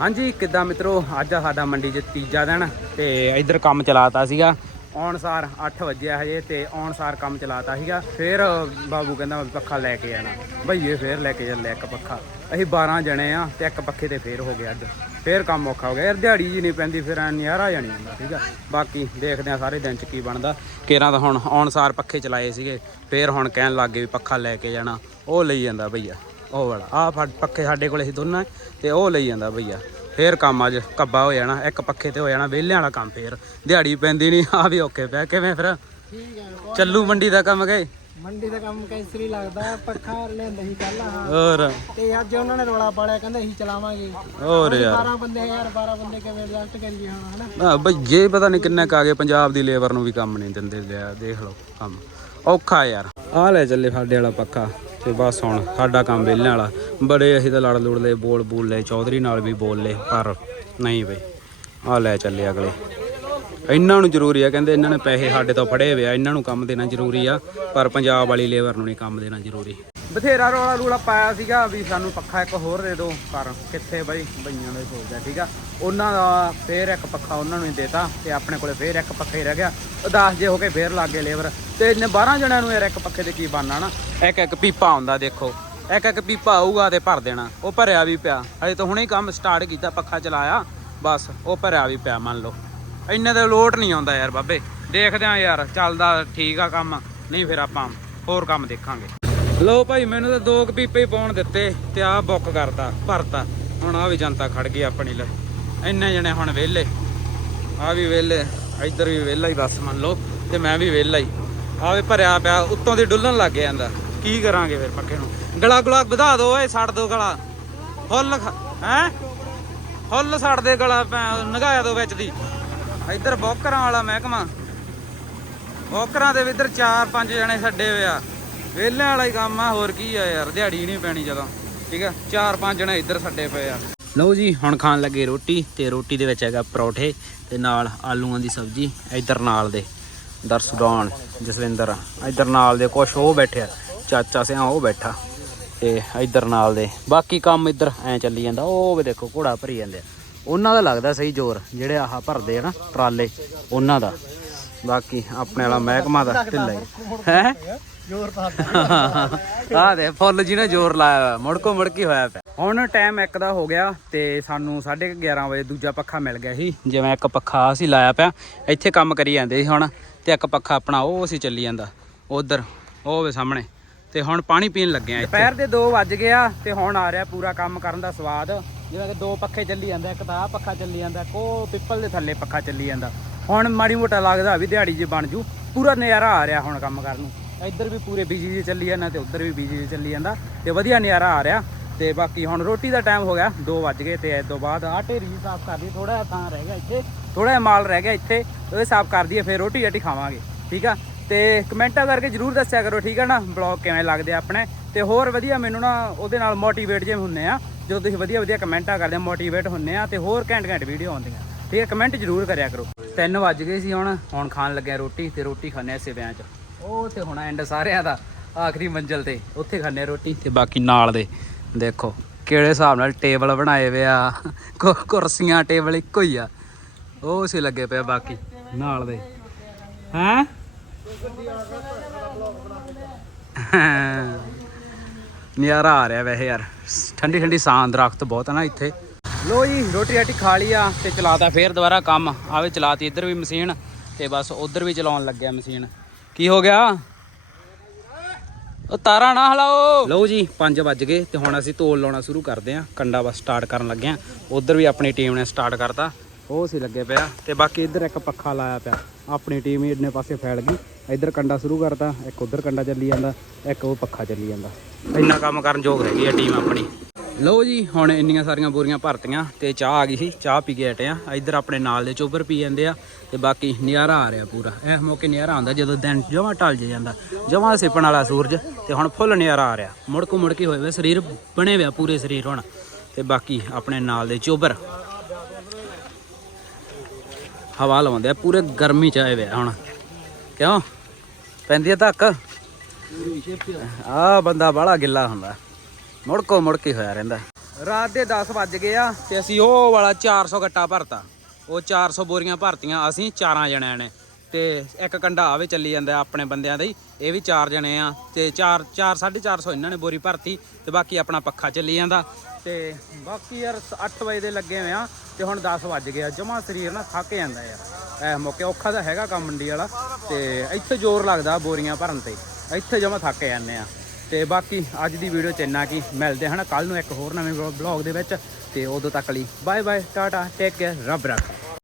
ਹਾਂਜੀ, ਕਿੱਦਾਂ ਮਿੱਤਰੋ? ਅੱਜ ਆ ਸਾਡਾ ਮੰਡੀ 'ਚ ਤੀਜਾ ਦਿਨ ਤੇ ਇੱਧਰ ਕੰਮ ਚਲਾਤਾ ਸੀਗਾ। ਆਉਣਸਾਰ 8 ਵਜੇ ਹਜੇ ਤੇ ਆਉਣਸਾਰ ਕੰਮ ਚਲਾਤਾ ਸੀਗਾ। ਫਿਰ ਬਾਬੂ ਕਹਿੰਦਾ ਮੈਂ ਪੱਖਾ ਲੈ ਕੇ ਆਣਾ ਭਈਏ ਫਿਰ ਲੈ ਕੇ ਚੱਲੇ ਇੱਕ ਪੱਖਾ। ਅਸੀਂ 12 ਜਣੇ ਆ ਤੇ ਇੱਕ ਪੱਖੇ ਤੇ ਫੇਰ ਹੋ ਗਿਆ ਅੱਜ। ਫੇਰ ਕੰਮ ਔਖਾ ਹੋ ਗਿਆ। ਯਾਰ ਦਿਹਾੜੀ ਜੀ ਨਹੀਂ ਪੈਂਦੀ, ਫਿਰ ਐ ਨਿਆਰਾ ਜਾਣੀ ਹੁੰਦਾ ਠੀਕ ਆ ਬਾਕੀ ਦੇਖਦੇ ਆ ਸਾਰੇ ਦਿਨ ਚ ਕੀ ਬਣਦਾ। ਕੇਰਾਂ ਤਾਂ ਹੁਣ ਆਉਣਸਾਰ ਪੱਖੇ ਚਲਾਏ ਸੀਗੇ, ਫੇਰ ਹੁਣ ਕਹਿਣ ਲੱਗੇ ਵੀ ਪੱਖਾ ਲੈ ਕੇ ਜਾਣਾ। ਉਹ ਲਈ ਜਾਂਦਾ ਭਈਆ। ਉਹ ਵਾਲਾ। ਆ ਪੱਖੇ ਸਾਡੇ ਕੋਲ ਅਸੀਂ ਦੋਨਾਂ। ਤੇ ਉਹ ਲਈ ਜਾਂਦਾ ਭਈਆ। ਫੇਰ ਕੰਮ ਅੱਜ ਕੱਬਾ ਹੋ ਜਾਣਾ। ਇੱਕ ਪੱਖੇ ਤੇ ਹੋ ਜਾਣਾ। ਵਿਹਲਿਆਂ ਵਾਲਾ ਕੰਮ ਫੇਰ। ਦਿਹਾੜੀ ਪੈਂਦੀ ਨਹੀਂ ਆ ਵੀ ਔਖੇ ਪਿਆ ਕਿਵੇਂ ਫਿਰ? ਠੀਕ ਹੈ ਚੱਲੂ ਮੰਡੀ ਦਾ ਕੰਮ ਗਏ ਮੰਡੀ ਦਾ ਕੰਮ ਕੈਂਸਰੀ ਲੱਗਦਾ। ਪੱਖਾ ਲਿਆਂਦਾ ਸੀ ਕੱਲ ਹਾਂ ਹੋਰ? ਤੇ ਅੱਜ ਉਹਨਾਂ ਨੇ ਰੌਲਾ ਪਾਲਿਆ ਕਹਿੰਦੇ ਅਸੀਂ ਚਲਾਵਾਂਗੇ। ਹੋਰ ਯਾਰ। 12 ਬੰਦੇ ਯਾਰ 12 ਬੰਦੇ ਕਿਵੇਂ ਐਡਜਸਟ ਕਰੀਏ ਹੁਣ ਹਨਾ? ਆ ਬਈ ਜੇ ਪਤਾ ਨਹੀਂ ਕਿੰਨੇ ਕਾਗੇ ਪੰਜਾਬ ਦੀ ਲੇਬਰ ਨੂੰ ਵੀ ਕੰਮ ਨਹੀਂ ਦਿੰਦੇ। ਦੇਖ ਲਓ ਕੰਮ। ਔਖਾ ਯਾਰ। ਆ ਲੈ ਚੱਲੇ ਸਾਡੇ ਵਾਲਾ ਪੱਖਾ। ਤੇ ਬਸ ਹੁਣ ਸਾਡਾ ਕੰਮ ਵਿਹਲਿਆਂ ਵਾਲਾ। ਬੜੇ ਅਸੀਂ ਤਾਂ ਲੜ ਲੁੜ ਲਏ, ਬੋਲ ਬੋਲ ਲਏ, ਚੌਧਰੀ ਨਾਲ ਵੀ ਬੋਲ ਲਏ, ਪਰ ਨਹੀਂ ਬਈ ਆ ਲੈ ਚੱਲੇ ਅਗਲੇ। ਇਹਨਾਂ ਨੂੰ ਜ਼ਰੂਰੀ ਆ, ਕਹਿੰਦੇ ਇਹਨਾਂ ਨੇ ਪੈਸੇ ਸਾਡੇ ਤੋਂ ਫੜੇ ਹੋਏ ਆ, ਇਹਨਾਂ ਨੂੰ ਕੰਮ ਦੇਣਾ ਜ਼ਰੂਰੀ ਆ, ਪਰ ਪੰਜਾਬ ਵਾਲੀ ਲੇਬਰ ਨੂੰ ਨਹੀਂ ਕੰਮ ਦੇਣਾ ਜ਼ਰੂਰੀ। ਬਥੇਰਾ ਰੋਲਾ ਰੂਲਾ ਪਾਇਆ ਸੀਗਾ ਵੀ ਸਾਨੂੰ ਪੱਖਾ ਇੱਕ ਹੋਰ ਦੇ ਦਿਓ ਪਰ ਕਿੱਥੇ ਬਈ ਬਈਆਂ ਦੇ ਸੋਚਦਾ ਠੀਕ ਆ? ਉਹਨਾਂ ਦਾ ਫੇਰ ਇੱਕ ਪੱਖਾ ਉਹਨਾਂ ਨੂੰ ਹੀ ਦੇਤਾ ਤੇ ਆਪਣੇ ਕੋਲੇ ਫੇਰ ਇੱਕ ਪੱਖਾ ਹੀ ਰਹਿ ਗਿਆ। ਉਦਾਸ ਜੇ ਹੋ ਕੇ ਫੇਰ ਲੱਗ ਗਏ ਲੇਬਰ। ਤੇ ਇਹਨੇ 12 ਜਣਿਆਂ ਨੂੰ ਯਾਰ ਇੱਕ ਪੱਖੇ ਤੇ ਕੀ ਬਣਨਾ ਨਾ? ਇੱਕ ਇੱਕ ਪੀਪਾ ਆਉਂਦਾ ਦੇਖੋ। ਇੱਕ ਇੱਕ ਪੀਪਾ ਆਊਗਾ ਤੇ ਭਰ ਦੇਣਾ। ਉਹ ਭਰਿਆ ਵੀ ਪਿਆ। ਹਜੇ ਤਾਂ ਹੁਣੇ ਕੰਮ ਸਟਾਰਟ ਕੀਤਾ, ਪੱਖਾ ਚਲਾਇਆ। ਬਸ ਉਹ ਭਰਿਆ ਵੀ ਪਿਆ, ਮੰਨ ਲਓ। ਇੰਨੇ ਤੇ ਲੋਟ ਨਹੀਂ ਆਉਂਦਾ ਯਾਰ ਬਾਬੇ। ਦੇਖਦੇ ਆ ਯਾਰ, ਚੱਲਦਾ ਠੀਕ ਆ ਕੰਮ। ਨਹੀਂ ਫਿਰ ਆਪਾਂ ਹੋਰ ਕੰਮ ਦੇਖਾਂਗੇ। ਲੋ ਭਾਈ, ਮੈਨੂੰ ਤਾਂ ਦੋ ਕੁ ਪਾਉਣ ਦਿੱਤੇ ਤੇ ਆਹ ਬੁੱਕ ਕਰਤਾ, ਭਰਤਾ। ਹੁਣ ਆ ਵੀ ਜਨਤਾ ਖੜ ਗਈ ਆਪਣੀ ਲੈ। ਇੰਨੇ ਜਣੇ ਹੁਣ ਵਿਹਲੇ। ਆ ਵੀ ਵਿਹਲੇ, ਇੱਧਰ ਵੀ ਵਿਹਲਾ ਹੀ ਬਸ, ਮੰਨ ਲਓ, ਤੇ ਮੈਂ ਵੀ ਵਿਹਲਾ ਹੀ। ਆ ਭਰਿਆ ਪਿਆ, ਉੱਤੋਂ ਦੀ ਡੁੱਲਣ ਲੱਗ ਜਾਂਦਾ ਕੀ ਕਰਾਂਗੇ ਫਿਰ ਪੱਕੇ ਨੂੰ? ਗਲਾ ਗੁਲਾ ਵਧਾ ਦੋ ਓਏ ਛੱਡ ਦੋ ਗਲਾ। ਫੁੱਲ ਹੈ? ਫੁੱਲ ਛੱਡ ਦੇ ਗਲਾ ਨਗਾਇਆ ਦੋ ਵਿੱਚ ਦੀ। ਇੱਧਰ ਬੋਕਰਾਂ ਵਾਲਾ ਮਹਿਕਮਾ। ਬੋਕਰਾਂ ਦੇ ਵੀ ਇੱਧਰ ਚਾਰ ਪੰਜ ਜਣੇ ਛੱਡੇ ਹੋਏ ਆ। ਵਿਹਲੇ ਵਾਲਾ ਹੀ ਕੰਮ ਆ, ਹੋਰ ਕੀ ਆ ਯਾਰ, ਦਿਹਾੜੀ ਨਹੀਂ ਪੈਣੀ ਜਦੋਂ, ਠੀਕ ਆ? ਚਾਰ ਪੰਜ ਜਣੇ ਇੱਧਰ ਛੱਡੇ ਪਏ ਆ। ਲਓ ਜੀ, ਹੁਣ ਖਾਣ ਲੱਗੇ ਰੋਟੀ, ਤੇ ਰੋਟੀ ਦੇ ਵਿੱਚ ਹੈਗਾ ਪਰੌਠੇ, ਤੇ ਨਾਲ ਆਲੂਆਂ ਦੀ ਸਬਜ਼ੀ, ਇੱਧਰ ਨਾਲ ਦੇ ਦਰਸੁਡਾਨ ਜਸਵਿੰਦਰ ਇੱਧਰ ਨਾਲ ਦੇ ਕੁਛ ਉਹ ਬੈਠਿਆ, ਚਾਚਾ ਸਿਆ ਉਹ ਬੈਠਾ, ਤੇ ਇੱਧਰ ਨਾਲ ਦੇ, ਬਾਕੀ ਕੰਮ ਇੱਧਰ ਐ ਚੱਲੀ ਜਾਂਦਾ, ਉਹ ਵੀ ਦੇਖੋ ਘੋੜਾ ਭਰੀ ਜਾਂਦੇ ਆ। ਉਹਨਾਂ ਦਾ ਲੱਗਦਾ ਸਹੀ ਜ਼ੋਰ, ਜਿਹੜੇ ਆਹ ਭਰਦੇ ਆ ਨਾ ਟਰਾਲੇ, ਉਹਨਾਂ ਦਾ। ਬਾਕੀ ਆਪਣੇ ਵਾਲਾ ਮਹਿਕਮਾ ਦਾ ਢਿੱਲਾ ਹੈ? ਜ਼ੋਰ ਆਹ ਦੇ ਫੁੱਲ ਜੀ ਨੇ ਜ਼ੋਰ ਲਾਇਆ ਹੋਇਆ, ਮੁੜਕੋ ਮੁੜਕੀ ਹੋਇਆ ਪਿਆ। ਹੁਣ ਟਾਈਮ ਇੱਕ ਦਾ ਹੋ ਗਿਆ ਤੇ ਸਾਨੂੰ 11:30 ਵਜੇ ਦੂਜਾ ਪੱਖਾ ਮਿਲ ਗਿਆ ਸੀ। ਜਿਵੇਂ ਇੱਕ ਪੱਖਾ ਅਸੀਂ ਲਾਇਆ ਪਿਆ ਇੱਥੇ ਕੰਮ ਕਰੀ ਜਾਂਦੇ ਸੀ ਹੁਣ ਤੇ ਇੱਕ ਪੱਖਾ ਆਪਣਾ ਉਹ ਅਸੀਂ ਚੱਲੀ ਜਾਂਦਾ ਉਧਰ ਉਹ ਵੇ ਸਾਹਮਣੇ। ਤੇ ਹੁਣ ਪਾਣੀ ਪੀਣ ਲੱਗੇ ਆ ਦੁਪਹਿਰ ਦੇ 2 ਵੱਜ ਗਿਆ ਤੇ ਹੁਣ ਆ ਰਿਹਾ ਪੂਰਾ ਕੰਮ ਕਰਨ ਦਾ ਸਵਾਦ। ਜਿਵੇਂ ਕਿ ਦੋ ਪੱਖੇ ਚੱਲੀ ਜਾਂਦਾ ਇੱਕ ਤਾਂ ਆਹ ਪੱਖਾ ਚੱਲੀ ਜਾਂਦਾ ਇੱਕ ਉਹ ਪਿੱਪਲ ਦੇ ਥੱਲੇ ਪੱਖਾ ਚੱਲੀ ਜਾਂਦਾ। ਹੁਣ ਮਾੜੀ ਮੋਟਾ ਲੱਗਦਾ ਵੀ ਦਿਹਾੜੀ ਜੇ ਬਣ ਜੂ ਪੂਰਾ ਨਜ਼ਾਰਾ ਆ ਰਿਹਾ ਹੁਣ ਕੰਮ ਕਰਨ ਨੂੰ। ਇੱਧਰ ਵੀ ਪੂਰੇ ਬਿਜ਼ੀ ਜੀ ਚੱਲੀ ਜਾਂਦਾ ਤੇ ਉੱਧਰ ਵੀ ਬਿਜ਼ੀ ਜੀ ਚੱਲੀ ਜਾਂਦਾ ਤੇ ਵਧੀਆ ਨਜ਼ਾਰਾ ਆ ਰਿਹਾ ਤੇ ਬਾਕੀ ਹੁਣ ਰੋਟੀ ਦਾ ਟਾਈਮ ਹੋ ਗਿਆ 2 ਵੱਜ ਗਏ ਤੇ ਇਸ ਤੋਂ ਬਾਅਦ ਆਹ ਢੇਰੀ ਵੀ ਸਾਫ਼ ਕਰ ਦਈਏ ਥੋੜਾ ਜਿਹਾ ਥਾਂ ਰਹਿ ਗਿਆ ਇੱਥੇ ਥੋੜਾ ਜਿਹਾ ਮਾਲ ਰਹਿ ਗਿਆ ਇੱਥੇ ਉਹ ਸਾਫ਼ ਕਰ ਦਈਏ, ਫਿਰ ਰੋਟੀ ਜੱਟੀ ਖਾਵਾਂਗੇ, ਠੀਕ ਆ? ਤੇ ਕਮੈਂਟਾਂ ਕਰਕੇ ਜਰੂਰ ਦੱਸਿਆ ਕਰੋ, ਠੀਕ ਆ ਨਾ? ਬਲੌਗ ਕਿਵੇਂ ਲੱਗਦੇ ਆ ਆਪਣੇ? ਤੇ ਹੋਰ ਵਧੀਆ ਮੈਨੂੰ ਨਾ ਉਹਦੇ ਨਾਲ ਮੋਟੀਵੇਟ ਜੇ ਹੁੰਨੇ ਆ, ਜਦੋਂ ਤੁਸੀਂ ਵਧੀਆ ਵਧੀਆ ਕਮੈਂਟਾਂ ਕਰਦੇ ਆ ਮੋਟੀਵੇਟ ਹੁੰਨੇ ਆ ਤੇ ਹੋਰ ਘੈਂਟ ਘੈਂਟ ਵੀਡੀਓ ਆਉਂਦੀਆਂ, ਠੀਕ ਹੈ ਕਮੈਂਟ ਜਰੂਰ ਕਰਿਆ ਕਰੋ। 3 ਵੱਜ ਗਏ ਸੀ ਹੁਣ ਹੁਣ ਖਾਣ ਲੱਗਿਆ ਰੋਟੀ ਤੇ ਰੋਟੀ ਖਾਣੇ ਇਸੇ ਵਿਆਹ ਚ। ਉਹ ਤੇ ਹੁਣ ਐਂਡ ਸਾਰਿਆਂ ਦਾ, ਆਖਰੀ ਮੰਜ਼ਲ ਤੇ। ਉੱਥੇ ਖਾਣੇ ਰੋਟੀ। ਤੇ ਬਾਕੀ ਨਾਲ ਦੇ, ਦੇਖੋ, ਕਿਹੜੇ ਹਿਸਾਬ ਨਾਲ ਟੇਬਲ ਬਣਾਏ ਵੇ ਆ। ਕੁਰਸੀਆਂ, ਟੇਬਲ ਇੱਕੋ ਹੀ ਆ। ਉਹ ਸੀ ਲੱਗੇ ਪਿਆ ਬਾਕੀ, ਨਾਲ ਦੇ। ਹੈਂ? ਨਿਆਰਾ ਆ ਰਿਹਾ ਵੈਸੇ ਯਾਰ। ਠੰਡੀ ਠੰਡੀ ਸਾਂ, ਦਰਖਤ ਬਹੁਤ ਆ ਨਾ ਇੱਥੇ। ਲੋ ਜੀ, ਰੋਟੀ ਰਾਟੀ ਖਾ ਲਈ ਆ ਤੇ ਚਲਾਤਾ ਫੇਰ ਦੁਬਾਰਾ ਕੰਮ। ਆਵੇ ਚਲਾਤੀ, ਇੱਧਰ ਵੀ ਮਸ਼ੀਨ ਤੇ ਬਸ ਉਧਰ ਵੀ ਚਲਾਉਣ ਲੱਗਿਆ ਮਸ਼ੀਨ। ਕੀ ਹੋ ਗਿਆ? ਉਹ ਤਾਰਾ ਨਾ ਹਲਾਓ। ਲਓ ਜੀ 5 ਵੱਜ ਗਏ ਤੇ ਹੁਣ ਅਸੀਂ ਤੋਲ ਲਾਉਣਾ ਸ਼ੁਰੂ ਕਰਦੇ ਆਂ ਕੰਡਾ ਬਸ ਸਟਾਰਟ ਕਰਨ ਲੱਗੇ ਆਂ ਉਧਰ ਵੀ ਆਪਣੀ ਟੀਮ ਨੇ ਸਟਾਰਟ ਕਰਤਾ। ਉਹ ਸੀ ਲੱਗੇ ਪਿਆ। ਤੇ ਬਾਕੀ ਇੱਧਰ ਇੱਕ ਪੱਖਾ ਲਾਇਆ ਪਿਆ। ਆਪਣੀ ਟੀਮ ਹੀ ਇੰਨੇ ਪਾਸੇ ਫੈਲ ਗਈ। ਇੱਧਰ ਕੰਡਾ ਸ਼ੁਰੂ ਕਰਤਾ, ਇੱਕ ਉਧਰ ਕੰਡਾ ਚੱਲੀ ਜਾਂਦਾ, ਇੱਕ ਉਹ ਪੱਖਾ ਚੱਲੀ ਜਾਂਦਾ। ਇੰਨਾ ਕੰਮ ਕਰਨ ਯੋਗ ਹੈਗੀ ਆ ਟੀਮ ਆਪਣੀ। ਲਓ ਜੀ, ਹੁਣ ਇੰਨੀਆਂ ਸਾਰੀਆਂ ਬੋਰੀਆਂ ਭਰਤੀਆਂ ਤੇ ਚਾਹ ਆ ਗਈ ਸੀ, ਚਾਹ ਪੀ ਕੇ ਹਟਿਆ ਇੱਧਰ ਆਪਣੇ ਨਾਲ ਦੇ ਚੋਬਰ ਪੀ ਜਾਂਦੇ ਆ ਤੇ ਬਾਕੀ ਨਜ਼ਾਰਾ ਆ ਰਿਹਾ ਪੂਰਾ। ਇਹ ਮੌਕੇ ਨਜ਼ਾਰਾ ਆਉਂਦਾ ਜਦੋਂ ਦਿਨ ਜਮਾ ਢਲ ਜੇ ਜਾਂਦਾ। ਜਮਾ ਸਿਪਣ ਵਾਲਾ ਸੂਰਜ ਤੇ ਹੁਣ ਫੁੱਲ ਨਜ਼ਾਰਾ ਆ ਰਿਹਾ। ਮੁੜਕੋ ਮੁੜਕੀ ਹੋਏ ਵੇ ਸਰੀਰ ਬਣੇ ਹੋਇਆ ਪੂਰੇ ਸਰੀਰ ਹੁਣ। ਤੇ ਬਾਕੀ ਆਪਣੇ ਨਾਲ ਦੇ ਚੋਬਰ ਹਵਾ ਲਵਾਉਂਦੇ ਆ, ਪੂਰੇ ਗਰਮੀ ਚ ਆਏ ਵੇ ਹੁਣ। ਕਿਉਂ? ਪੈਂਦੀ ਆ ਧੱਕ? ਆ ਬੰਦਾ ਬਾਹਲਾ ਗਿੱਲਾ ਹੁੰਦਾ। ਮੁੜਕੋ ਮੁੜਕੀ ਹੋਇਆ ਰਹਿੰਦਾ। ਰਾਤ ਦੇ 10 ਵੱਜ ਗਏ ਆ ਤੇ ਅਸੀਂ ਉਹ ਵਾਲਾ 400 ਗੱਟਾ ਭਰਤਾ। ਉਹ 400 ਬੋਰੀਆਂ ਭਰਤੀਆਂ, ਅਸੀਂ ਚਾਰਾਂ ਜਣਿਆਂ ਨੇ। ਤੇ ਇੱਕ ਕੰਡਾ ਆਵੇ ਚੱਲੀ ਜਾਂਦਾ ਆਪਣੇ ਬੰਦਿਆਂ ਦਾ ਹੀ, ਇਹ ਵੀ ਚਾਰ ਜਣੇ ਆ। ਤੇ 4 4 450 ਇਹਨਾਂ ਨੇ ਬੋਰੀ ਭਰਤੀ ਤੇ ਬਾਕੀ ਆਪਣਾ ਪੱਖਾ ਚੱਲੀ ਜਾਂਦਾ। ਤੇ ਬਾਕੀ ਯਾਰ 8 ਵਜੇ ਦੇ ਲੱਗੇ ਹੋਏ ਆ ਤੇ ਹੁਣ 10 ਵੱਜ ਗਏ ਆ। ਜਮਾ ਸਰੀਰ ਨਾ ਥੱਕ ਜਾਂਦਾ ਯਾਰ। ਐ ਮੌਕੇ ਔਖਾ ਤਾਂ ਹੈਗਾ ਕੰਮ ਮੰਡੀ ਵਾਲਾ। ਤੇ ਇੱਥੇ ਜ਼ੋਰ ਲੱਗਦਾ ਬੋਰੀਆਂ ਭਰਨ ਤੇ। ਇੱਥੇ ਜਮਾ ਥੱਕ ਜਾਂਦੇ ਆ। ਤੇ ਬਾਕੀ ਅੱਜ ਦੀ ਵੀਡੀਓ ਚ ਇੰਨਾ ਕੀ। ਮਿਲਦੇ ਹਨ ਕੱਲ ਨੂੰ ਇੱਕ ਹੋਰ ਨਵੇਂ ਬਲੌਗ ਦੇ ਵਿੱਚ। ਤੇ ਉਦੋਂ ਤੱਕ ਲਈ bye bye tata take care ਰੱਬ ਰੱਖ।